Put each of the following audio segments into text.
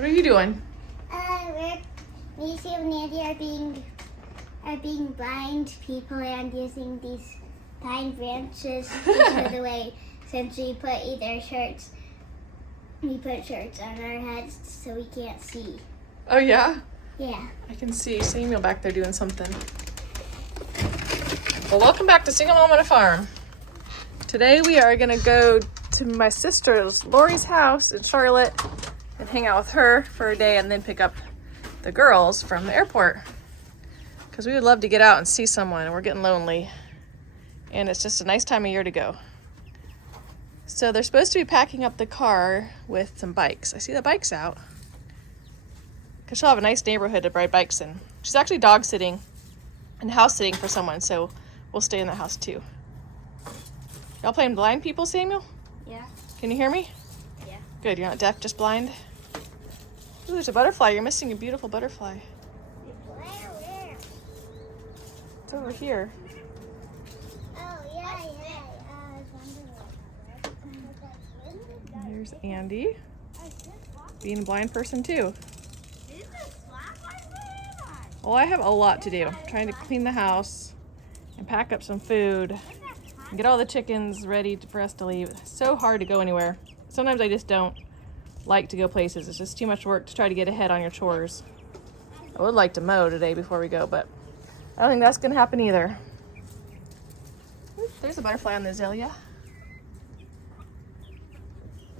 What are you doing? Me and Andy are being blind people and using these pine branches to show the way. Since we put shirts on our heads so we can't see. Oh yeah? Yeah. I can see Samuel back there doing something. Well, welcome back to Single Mom on a Farm. Today we are gonna go to my sister's Lori's house in Charlotte and hang out with her for a day and then pick up the girls from the airport. Because we would love to get out and see someone and we're getting lonely. And it's just a nice time of year to go. So they're supposed to be packing up the car with some bikes. I see the bikes out. Because she'll have a nice neighborhood to ride bikes in. She's actually dog sitting and house sitting for someone, so we'll stay in the house too. Y'all playing blind people, Samuel? Yeah. Can you hear me? Yeah. Good, you're not deaf, just blind? Ooh, there's a butterfly. You're missing a beautiful butterfly. Where? It's over here. Oh, yeah. There's Andy, being a blind person too. Well, I have a lot to do. I'm trying to clean the house and pack up some food and get all the chickens ready for us to leave. It's so hard to go anywhere. Sometimes I just don't like to go places. It's just too much work to try to get ahead on your chores. I would like to mow today before we go, but I don't think that's going to happen either. Ooh, there's a butterfly on the azalea.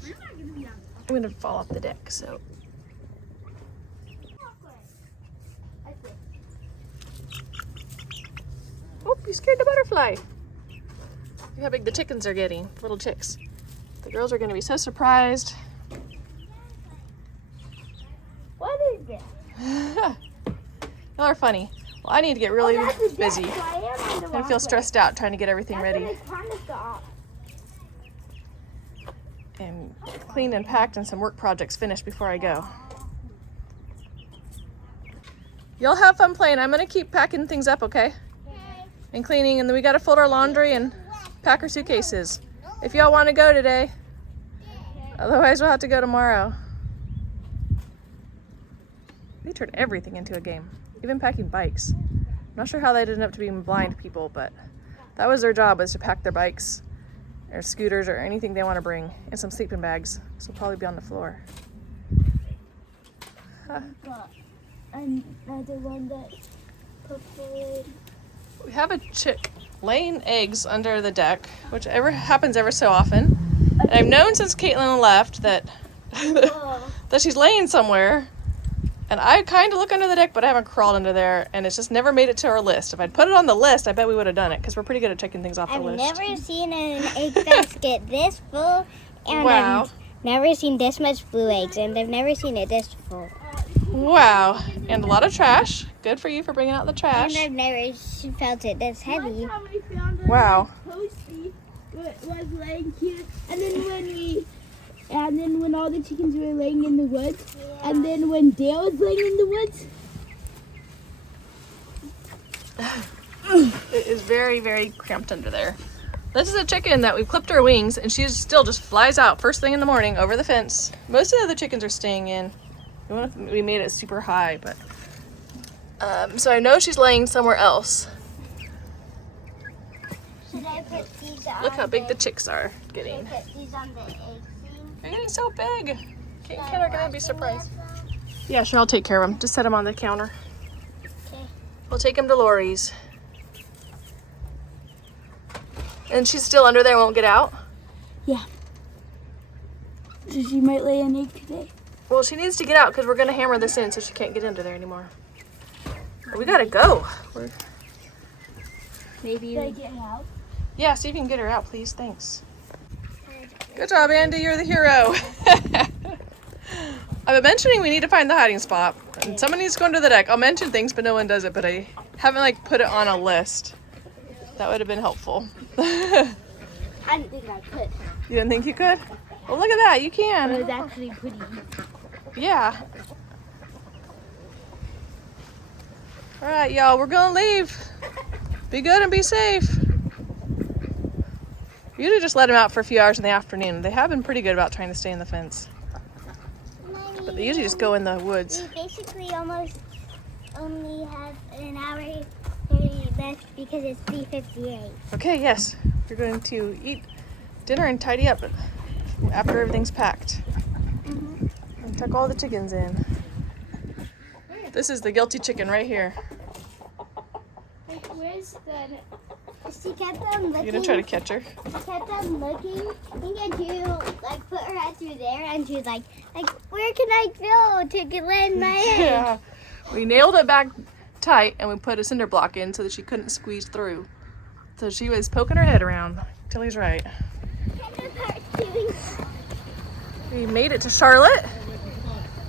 I'm going to fall off the deck, so. Oh, you scared the butterfly. Look how big the chickens are getting, little chicks. The girls are going to be so surprised. What is this? Y'all are funny. Well, I need to get really busy. I feel stressed out trying to get everything ready. And cleaned and packed and some work projects finished before I go. Y'all have fun playing. I'm going to keep packing things up, okay? And cleaning, and then we got to fold our laundry and pack our suitcases. If y'all want to go today. Otherwise, we'll have to go tomorrow. They turn everything into a game, even packing bikes. I'm not sure how they ended up to being blind people, but that was their job, was to pack their bikes or scooters or anything they want to bring, and some sleeping bags. So we'll probably be on the floor. Another one that put forward. We have a chick laying eggs under the deck, which happens ever so often. And I've known since Kaitlyn left that that she's laying somewhere. And I kind of look under the deck, but I haven't crawled under there, and it's just never made it to our list. If I'd put it on the list, I bet we would have done it, because we're pretty good at checking things off the list. I've never seen an egg basket this full, and Wow. I've never seen this much blue eggs, and I've never seen it this full. Wow. And a lot of trash. Good for you for bringing out the trash. And I've never felt it this heavy. Wow. Posty was laying here, and then when all the chickens were laying in the woods, and then when Dale was laying in the woods. It is very, very cramped under there. This is a chicken that we've clipped her wings, and she still just flies out first thing in the morning over the fence. Most of the other chickens are staying in. We made it super high, but so I know she's laying somewhere else. Should I put these on? Look how big the chicks are getting. Should I put these on the egg thing? They're getting so big. Kate and Ken are gonna be surprised. Yeah, sure, I'll take care of them. Just set them on the counter. Okay. We'll take them to Lori's. And she's still under there and won't get out? Yeah. So she might lay an egg today. Well, she needs to get out because we're gonna hammer this in so she can't get into there anymore. But we gotta go. Maybe. Should I get out? Yeah, see if you can get her out, please. Thanks. Good job, Andy. You're the hero. I've been mentioning we need to find the hiding spot. And someone needs to go under the deck. I'll mention things, but no one does it. But I haven't put it on a list. That would have been helpful. I didn't think I could. You didn't think you could? Well, look at that. You But can. it was actually pretty. Yeah. All right, y'all. We're going to leave. Be good and be safe. Usually just let them out for a few hours in the afternoon. They have been pretty good about trying to stay in the fence. But they usually just go in the woods. We basically almost only have an hour left because it's 3:58. Okay, yes. We're going to eat dinner and tidy up after everything's packed. And tuck all the chickens in. This is the guilty chicken right here. Where's the... She kept on looking. You're gonna try to catch her. She kept on looking. I think I do like put her head through there, and she was like, where can I go to get in my head? Yeah. We nailed it back tight and we put a cinder block in so that she couldn't squeeze through. So she was poking her head around. Tilly's right. We made it to Charlotte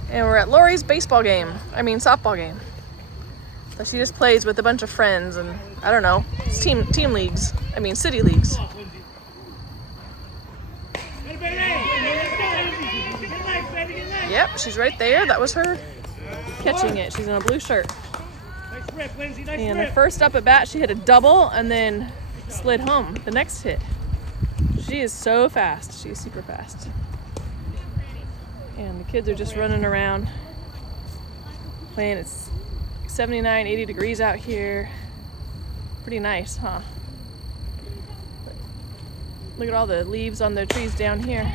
and we're at Lori's softball game. So she just plays with a bunch of friends and I don't know, it's team leagues. City leagues. Yep, she's right there. That was her catching it. She's in a blue shirt. And her first up at bat, she hit a double and then slid home the next hit. She is so fast. She is super fast. And the kids are just running around playing. It's 79, 80 degrees out here. Pretty nice, huh? Look at all the leaves on the trees down here.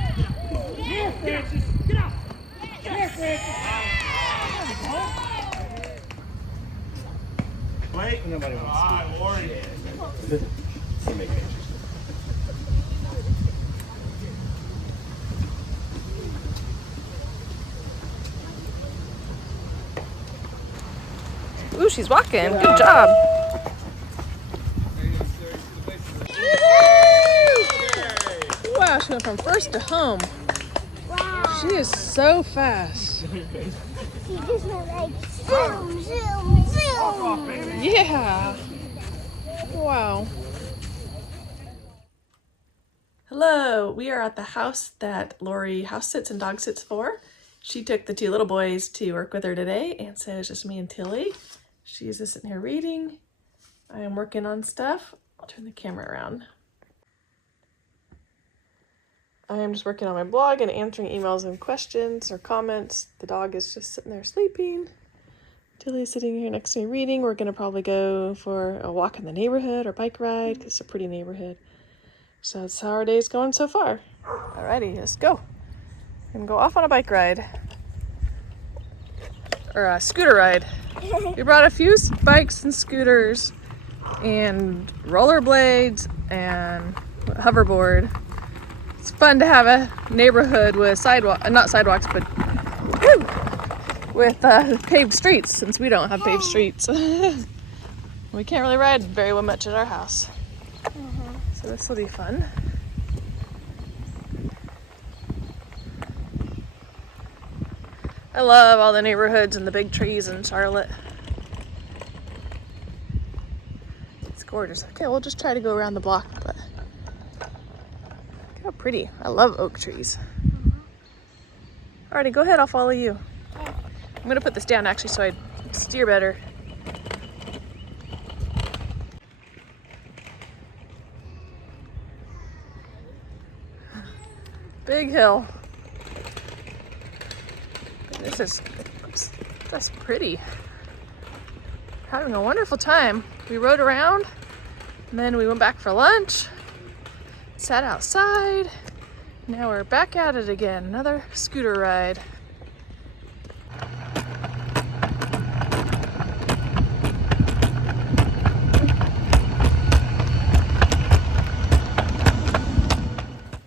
Wait, nobody wants to. Ooh, she's walking. Good job. Wow, she went from first to home. Wow. She is so fast. She just went like zoom, zoom, zoom. Yeah. Wow. Hello, we are at the house that Lori house sits and dog sits for. She took the two little boys to work with her today, and so it's just me and Tilly. She's just sitting here reading. I am working on stuff. I'll turn the camera around. I am just working on my blog and answering emails and questions or comments. The dog is just sitting there sleeping. Tilly's sitting here next to me reading. We're going to probably go for a walk in the neighborhood or bike ride because it's a pretty neighborhood. So that's how our day's going so far. Alrighty, let's go. We're going to go off on a bike ride. Or a scooter ride. We brought a few bikes and scooters and rollerblades and hoverboard. It's fun to have a neighborhood with not sidewalks, but with paved streets, since we don't have paved streets. We can't really ride very much at our house. So this will be fun. I love all the neighborhoods and the big trees in Charlotte. It's gorgeous. Okay, we'll just try to go around the block, but look how pretty. I love oak trees. Alrighty, go ahead, I'll follow you. I'm gonna put this down actually so I steer better. Big hill. That's pretty. Having a wonderful time. We rode around and then we went back for lunch, sat outside. Now we're back at it again. Another scooter ride.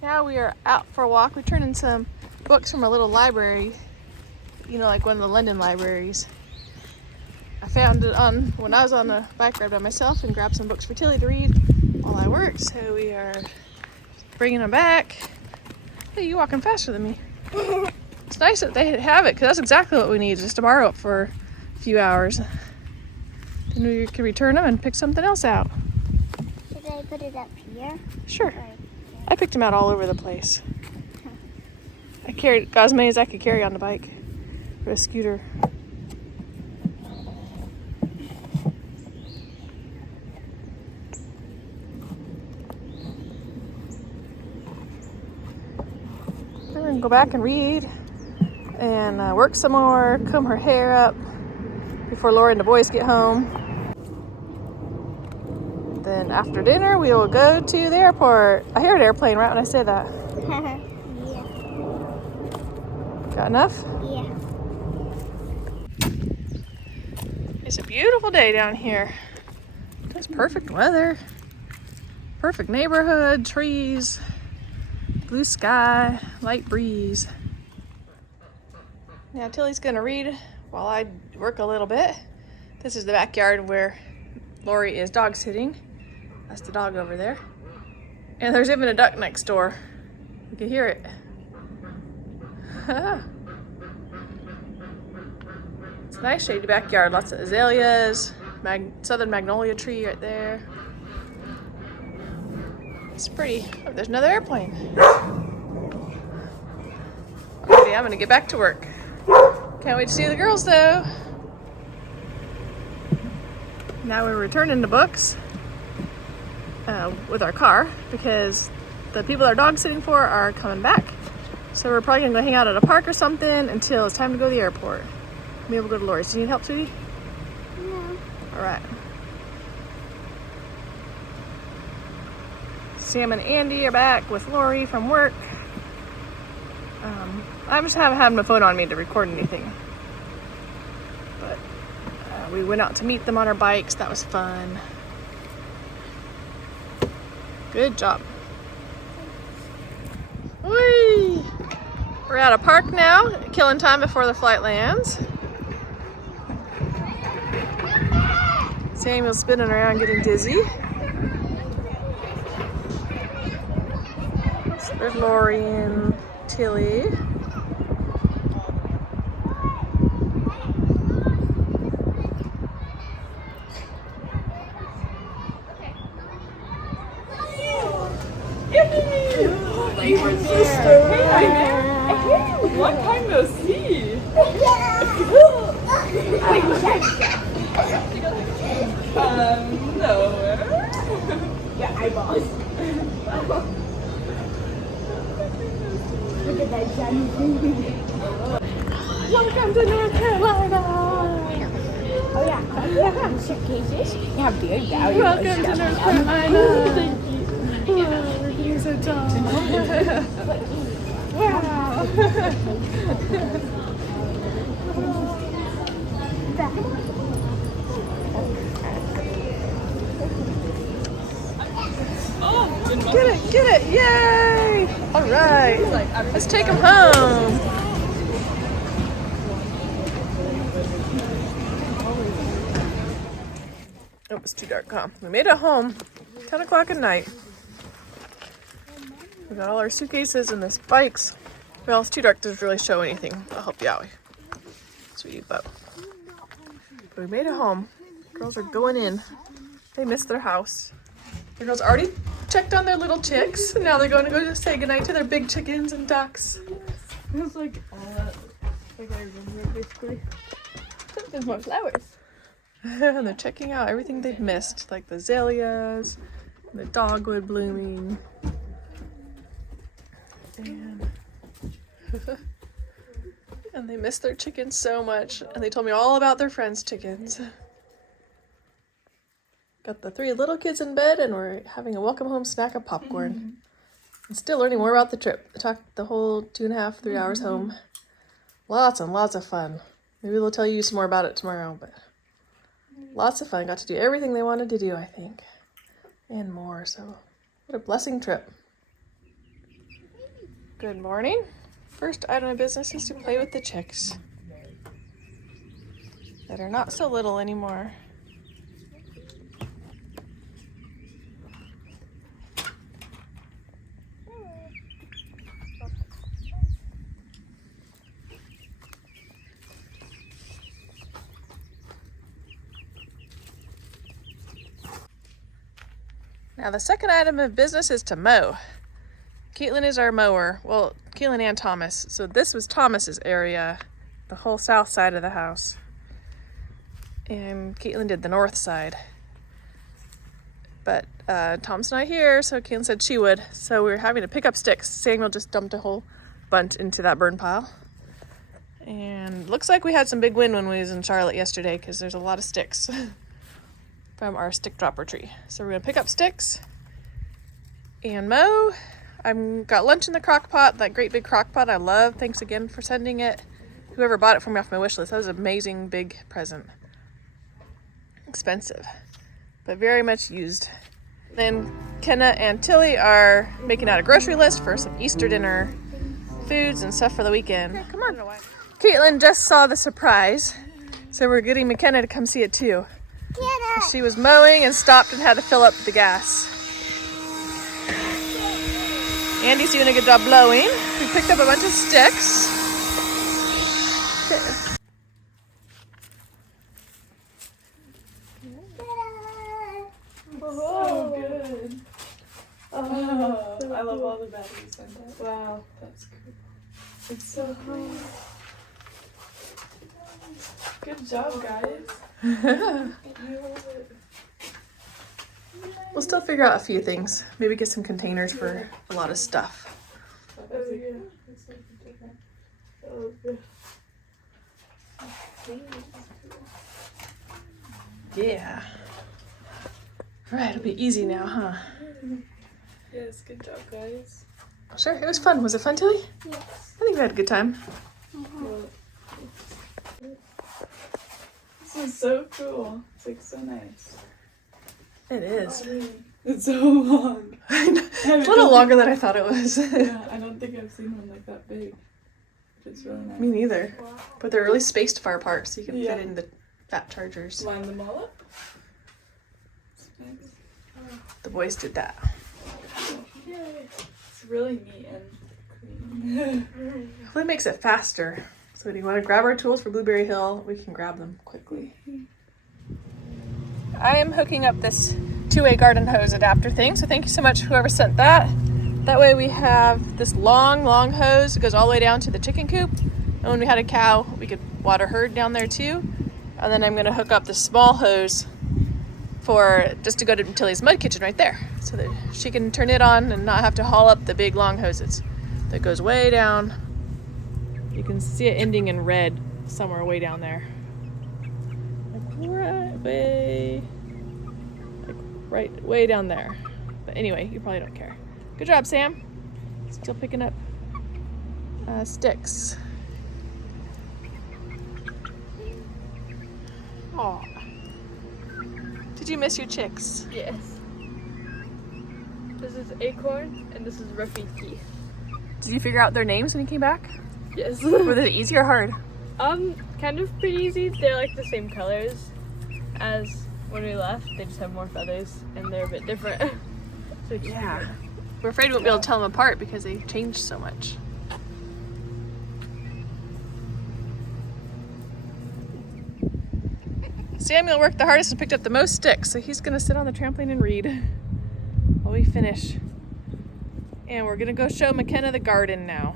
Now we are out for a walk. We turned in some books from a little library, like one of the London libraries. I found it when I was on a bike ride by myself and grabbed some books for Tilly to read while I worked. So we are bringing them back. Hey, you're walking faster than me. It's nice that they have it because that's exactly what we need, just to borrow it for a few hours. Then we can return them and pick something else out. Should I put it up here? Sure. I picked them out all over the place. I got as many as I could carry on the bike for a scooter. Then we can go back and read and work some more, comb her hair up before Lori and the boys get home. Then after dinner, we will go to the airport. I hear an airplane right when I say that. Yeah. Got enough? Yeah. It's a beautiful day down here. It's perfect weather. Perfect neighborhood, trees, blue sky, light breeze. Now Tilly's gonna read while I work a little bit. This is the backyard where Lori is dog sitting. That's the dog over there. And there's even a duck next door. You can hear it. It's a nice shady backyard. Lots of azaleas, southern magnolia tree right there. It's pretty. Oh, there's another airplane. Alrighty, I'm gonna get back to work. Can't wait to see the girls though. Now we're returning the books with our car because the people that our dog's sitting for are coming back. So we're probably gonna go hang out at a park or something until it's time to go to the airport. Maybe we'll go to Lori's. Do you need help, sweetie? No. All right. Sam and Andy are back with Lori from work. I just haven't had my phone on me to record anything. But we went out to meet them on our bikes. That was fun. Good job. Whee! We're at a park now, killing time before the flight lands. Samuel's spinning around getting dizzy. So there's Lori and Tilly. Long time no see. No. Your eyeballs. Look at that Johnny baby. Welcome to North Carolina. Oh yeah, suitcases. You have beard now. Welcome to North Carolina. Thank you. Oh, we're getting so tall. Wow. Get it, yay! All right, let's take him home. Oh, it's too dark, huh? We made it home, 10 o'clock at night. We got all our suitcases and the bikes. Well, it's too dark to really show anything. I'll help you out, sweetie, but we made it home. Girls are going in. They missed their house. The girls already checked on their little chicks, and now they're going to go just say goodnight to their big chickens and ducks. It was like all that. Like I remember basically. There's more flowers. And they're checking out everything they've missed, like the azaleas, the dogwood blooming. And they miss their chickens so much, and they told me all about their friends' chickens. Got the 3 little kids in bed, and we're having a welcome home snack of popcorn. And still learning more about the trip. I talked the whole 2.5, 3 hours home. Lots and lots of fun. Maybe they'll tell you some more about it tomorrow, but lots of fun. Got to do everything they wanted to do, I think. And more, so what a blessing trip. Good morning. First item of business is to play with the chicks that are not so little anymore. Now the second item of business is to mow. Kaitlyn is our mower. Well, Kaitlyn and Thomas. So this was Thomas's area, the whole south side of the house. And Kaitlyn did the north side. But Tom's not here, so Kaitlyn said she would. So we were having to pick up sticks. Samuel just dumped a whole bunch into that burn pile. And looks like we had some big wind when we was in Charlotte yesterday because there's a lot of sticks from our stick dropper tree. So we're gonna pick up sticks and mow. I've got lunch in the crock pot, that great big crock pot I love. Thanks again for sending it. Whoever bought it for me off my wish list. That was an amazing big present. Expensive, but very much used. Then Kenna and Tilly are making out a grocery list for some Easter dinner foods and stuff for the weekend. Okay, come on. Kaitlyn just saw the surprise, so we're getting Makenna to come see it too. She was mowing and stopped and had to fill up the gas. Andy's doing a good job blowing. We picked up a bunch of sticks. So good. Oh, I love all the batteries in it. Wow, that's cool. It's so cool. Good job, guys. We'll still figure out a few things. Maybe get some containers for a lot of stuff. Oh, yeah. It's like different. Oh, good. Yeah. Right, it'll be easy now, huh? Yes, good job, guys. Sure, it was fun. Was it fun, Tilly? Yes. I think we had a good time. Well, this is so cool. It's like so nice. It is. It's so long. It's a little longer than I thought it was. Yeah, I don't think I've seen one like that big. It's really nice. Me neither. But they're really spaced far apart, so you can Yeah. fit in the fat chargers. Line them all up. It's nice. The boys did that. Yay. It's really neat and clean. Hopefully it makes it faster. So if you want to grab our tools for Blueberry Hill, we can grab them quickly. I am hooking up this two-way garden hose adapter thing, so thank you so much whoever sent that. That way we have this long hose that goes all the way down to the chicken coop. And when we had a cow, we could water her down there too. And then I'm gonna hook up the small hose for just to go to Tilly's mud kitchen right there, so that she can turn it on and not have to haul up the big long hoses. That goes way down. You can see it ending in red somewhere way down there. Right way down there. But anyway, you probably don't care. Good job, Sam. Still picking up sticks. Aw. Did you miss your chicks? Yes. This is Acorn and this is Rafiki. Did you figure out their names when you came back? Yes. Were they easy or hard? Kind of pretty easy. They're like the same colors as when we left. They just have more feathers and they're a bit different. So Yeah. We're afraid we won't be able to tell them apart because they changed so much. Samuel worked the hardest and picked up the most sticks, so he's gonna sit on the trampoline and read while we finish. And we're gonna go show Makenna the garden now.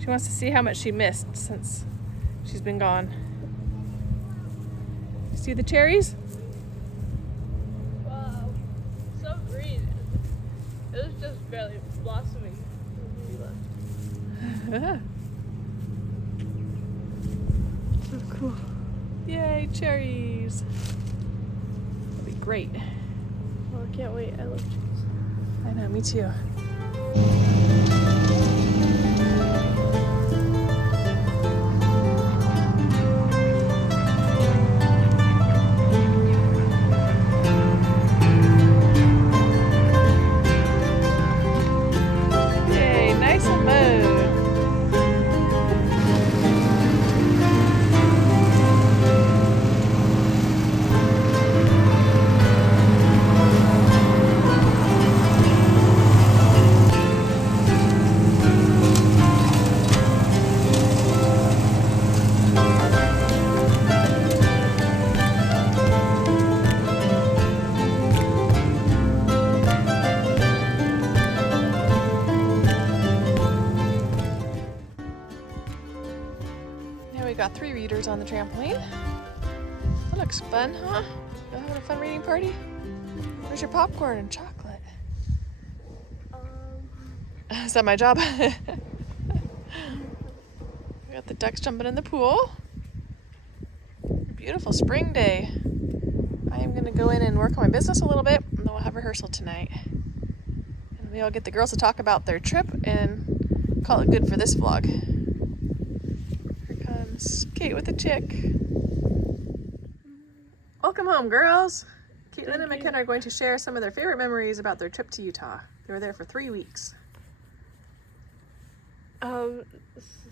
She wants to see how much she missed since she's been gone. See the cherries? wow. So green. It was just barely blossoming when we left. So cool. Yay, cherries. That'll be great. Oh, I can't wait. I love cherries. I know, me too. Yay, nice and mowed. Now we got 3 readers on the trampoline. That looks fun, huh? You having a fun reading party? Where's your popcorn and chocolate? Is that my job? We got the ducks jumping in the pool. Beautiful spring day. I am going to go in and work on my business a little bit, and then we'll have rehearsal tonight. And we all get the girls to talk about their trip and call it good for this vlog. Here comes Kate with the chick. Welcome home, girls. Kaitlyn and Makenna are going to share some of their favorite memories about their trip to Utah. They were there for 3 weeks.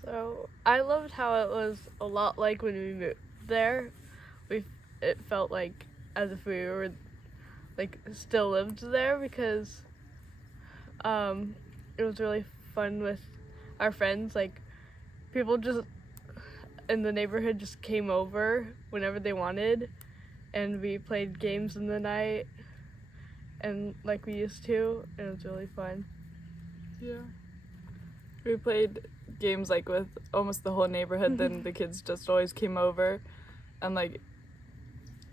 So I loved how it was a lot like when we moved there. It felt like as if we were like still lived there because it was really fun with our friends. Like people just in the neighborhood just came over whenever they wanted, and we played games in the night and like we used to, and it was really fun. Yeah. We played games like with almost the whole neighborhood, then the kids just always came over and like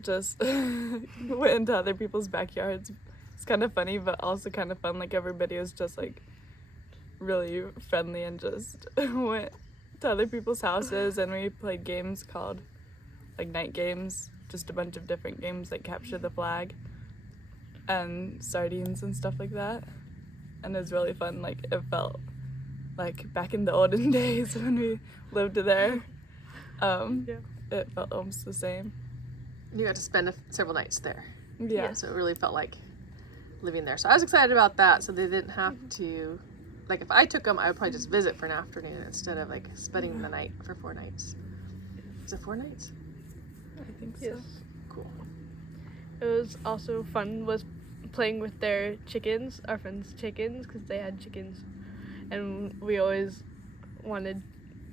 just went into other people's backyards. It's kind of funny, but also kind of fun. Like everybody was just like really friendly and just went to other people's houses, and we played games called like night games, just a bunch of different games like capture the flag and sardines and stuff like that. And it was really fun. Like it felt like back in the olden days when we lived there. It felt almost the same. You got to spend several nights there. Yeah. So it really felt like living there. So I was excited about that, so they didn't have to, like if I took them, I would probably just visit for an afternoon instead of like spending the night for 4 nights. Is it 4 nights? I think so. Yes. Cool. It was also fun was playing with their chickens, our friends' chickens, because they had chickens, and we always wanted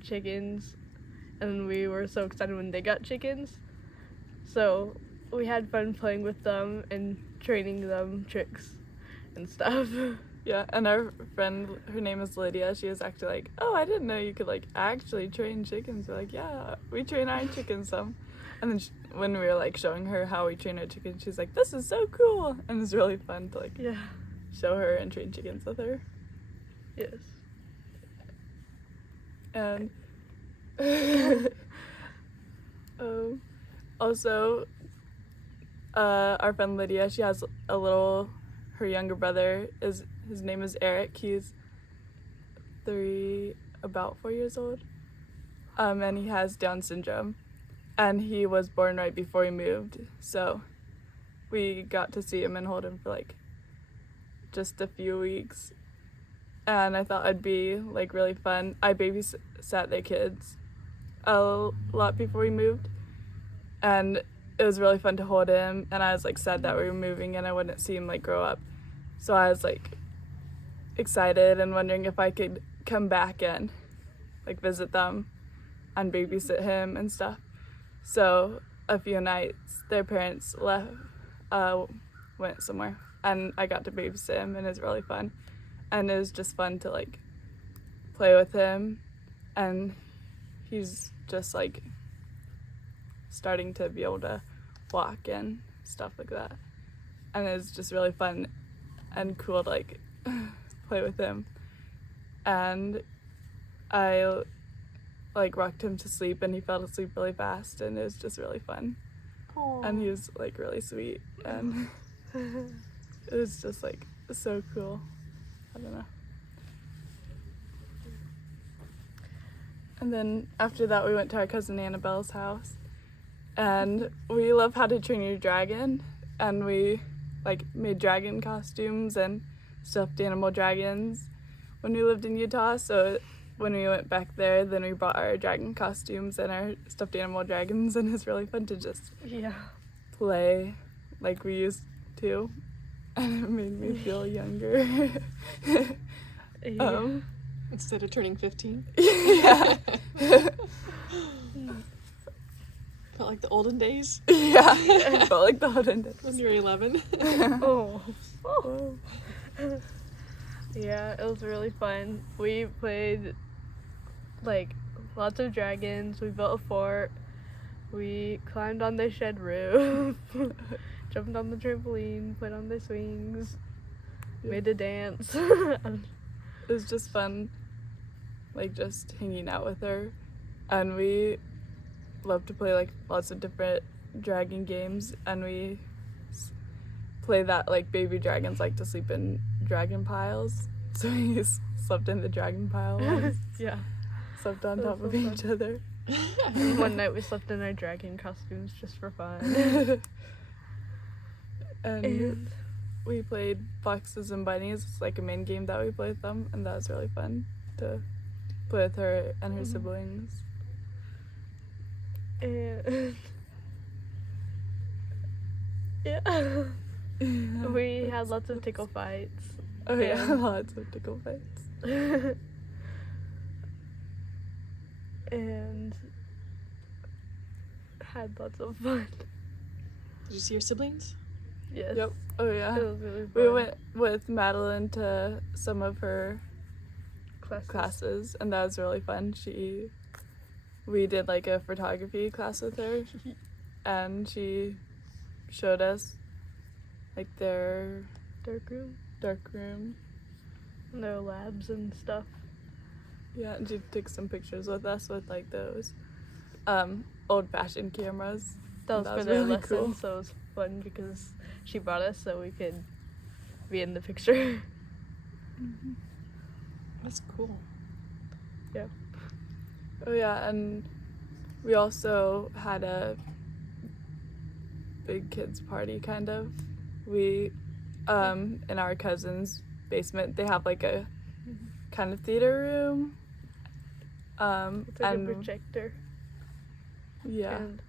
chickens, and we were so excited when they got chickens. So we had fun playing with them and training them tricks and stuff. Yeah, and our friend, her name is Lydia, she was actually like, oh, I didn't know you could like actually train chickens. We're like, yeah, we train our chickens some. And then when we were like showing her how we train our chickens, she's like, this is so cool. And it was really fun to like show her and train chickens with her. Yes. And also, our friend Lydia, she has her younger brother, his name is Ararat. He's about 4 years old. And he has Down syndrome. And he was born right before we moved. So we got to see him and hold him for like just a few weeks. And I thought it'd be like really fun. I babysat their kids a lot before we moved. And it was really fun to hold him, and I was like sad that we were moving and I wouldn't see him like grow up. So I was like excited and wondering if I could come back and like visit them and babysit him and stuff. So a few nights their parents left, went somewhere, and I got to babysit him, and it was really fun. And it was just fun to like play with him, and he's just like starting to be able to walk and stuff like that. And it was just really fun and cool to like play with him. And I like rocked him to sleep, and he fell asleep really fast, and it was just really fun. Aww. And he was like really sweet, and it was just like so cool. I don't know. And then after that we went to our cousin Annabelle's house, and we love How to Train Your Dragon, and we like made dragon costumes and stuffed animal dragons when we lived in Utah. So when we went back there, then we brought our dragon costumes and our stuffed animal dragons, and it's really fun to just play like we used to, and it made me feel younger. Instead of turning 15? Yeah. Felt like the olden days? Yeah, it felt like the olden days. When you were 11? Oh. Yeah, it was really fun. We played like lots of dragons. We built a fort. We climbed on the shed roof. Jumped on the trampoline. Played on the swings. Made a dance. It was just fun, like just hanging out with her And we love to play like lots of different dragon games, and we play that like baby dragons like to sleep in dragon piles. So we slept in the dragon pile once. Yeah. Slept on That top was of so each other. And one night we slept in our dragon costumes just for fun. And we played Foxes and Bunnies. It's like a main game that we play with them, and that was really fun to play with her and her siblings. And yeah. We had lots of tickle fights. Oh yeah, and- lots of tickle fights. And had lots of fun. Did you see your siblings? Yes. Yep. Oh yeah. It was really fun. We went with Madeline to some of her classes. classes, and that was really fun. We did like a photography class with her, and she showed us like their dark room. And there were labs and stuff. Yeah, and she took some pictures with us with like those old-fashioned cameras. That was That for was their really lesson, cool. so it was fun because she brought us so we could be in the picture. That's cool. Oh yeah, and we also had a big kids party kind of. We in our cousin's basement, they have like a kind of theater room. It's like and a projector. yeah, And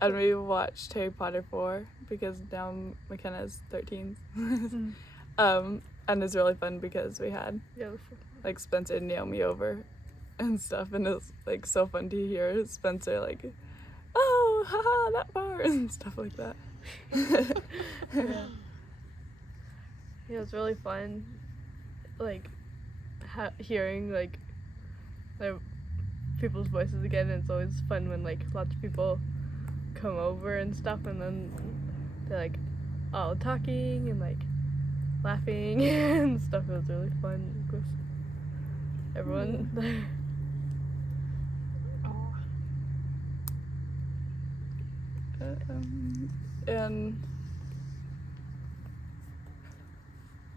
and we watched Harry Potter 4 because now Makenna's 13. And it's really fun because we had yeah, like Spencer and Naomi over and stuff, and it was like so fun to hear Spencer like, oh, haha, that part and stuff like that. yeah. Yeah, it was really fun, like hearing like their people's voices again. And it's always fun when like lots of people come over and stuff, and then they're like all talking and like laughing and stuff. It was really fun because everyone there. And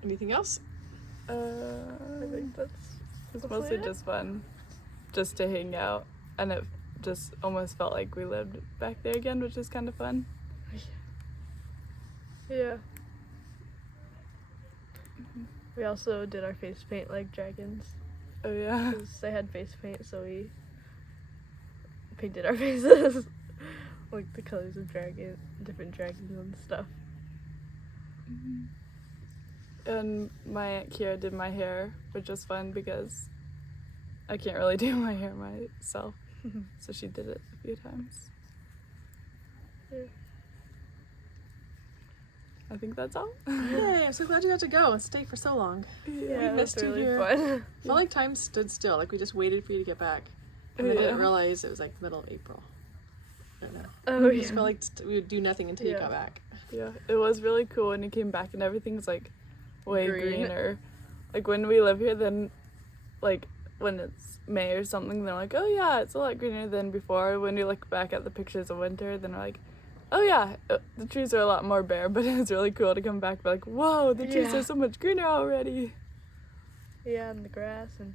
Anything else? I think that's it's mostly mostly it. just fun, just to hang out, and it just almost felt like we lived back there again, which is kind of fun. Yeah. We also did our face paint like dragons. Oh yeah. Because they had face paint, so we painted our faces like the colors of different dragons and stuff. And my Aunt Kira did my hair, which was fun because I can't really do my hair myself. So she did it a few times. Yeah. I think that's all. Yay, I'm so glad you got to go and stay for so long. Yeah, it was missed you really here. fun. Felt like time stood still, like we just waited for you to get back. And I didn't realize it was like middle of April. I don't know. Oh It yeah. just felt like we would do nothing until you Yeah. got back. Yeah, it was really cool when you came back and everything's like way Green. greener. Like when we live here, then like when it's May or something, they're like, oh yeah, it's a lot greener than before. When you look back at the pictures of winter, then we're like, oh yeah, the trees are a lot more bare, but it's really cool to come back and be like, whoa, the trees Yeah. are so much greener already. Yeah, and the grass and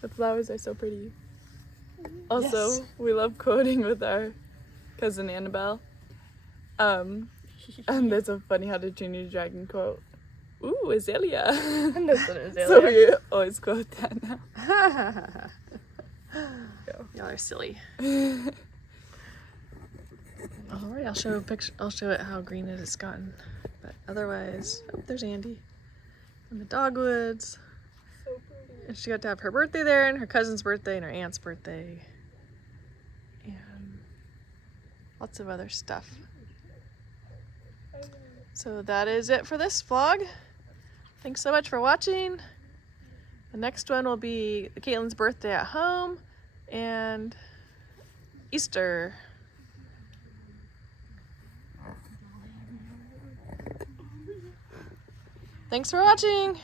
The flowers are so pretty. Also, Yes. we love quoting with our cousin Annabelle. And there's a funny How to Train Your Dragon quote. Ooh, Azalea. that's what it was. So we always quote that now. Y'all are silly. Alright, I'll show a picture. I'll show it how green it has gotten. But otherwise, oh, there's Andy in the dogwoods. So pretty. And she got to have her birthday there, and her cousin's birthday, and her aunt's birthday, and lots of other stuff. So that is it for this vlog. Thanks so much for watching. The next one will be Kaitlyn's birthday at home and Easter. Thanks for watching.